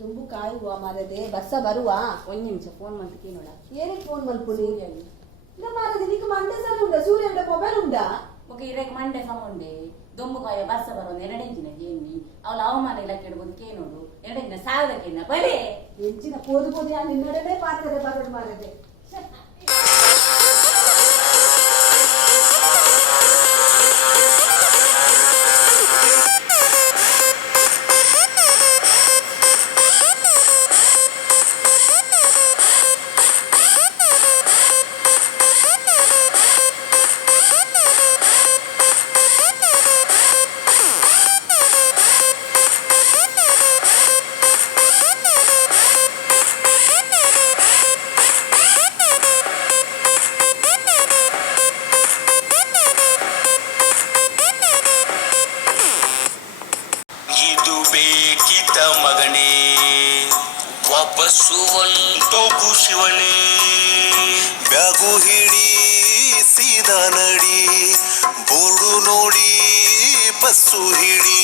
ದುಂಬು ಕಾಯುವ ಮಾರದೆ ಬಸ್ಸ ಬರುವ ಒಂದು ನಿಮಿಷ ಫೋನ್ ಮಾಡ್ತೀನಿ ನೋಡ. ಏನಕ್ಕೆ ಫೋನ್ ಮಲ್ಪುಡಿ ಇಲ್ಲ ಮಾರದೆ ನಿಕ್ ಮಂಡೆ ಸಲ ಉಂಡ ಸೂರ್ಯ ಉಂಡ ಮೊಬೈಲ್ ಉಂಡ ಓಕೆ ಇರಕ್ಕೆ ಮಂಡೆ ಸಮ ದೊಂಬು ಕಾಯ ಬಸ್ಸ ಬರೋದು ಎರಡೆಂಚಿನ ಜೇನಿ ಅವಳ ಹವಾಮಾನ ಇಲಾಖೆ ಇಡ್ಬೋದು ಕೇನೋಡು ಎರಡೆಂಚಿನ ಸಾವಿರಕ್ಕಿನ್ನ ಬರೇ ಹೆಂಚಿನ ಪೋದು ಪೋದು ನಾನು ನಿನ್ನೊಡನೆ ಪಾತ್ರೆ ಬರೋದು ಮಾರದೆ ಮಗನೇ ವಾಪಸ್ಸು ಒಂಟೋಗು ಶಿವನೇ ಬ್ಯಾಗು ಹಿಡಿ ಸೀದಾ ನಡಿ ಬೋರ್ಡು ನೋಡಿ ಬಸ್ಸು ಹಿಡಿ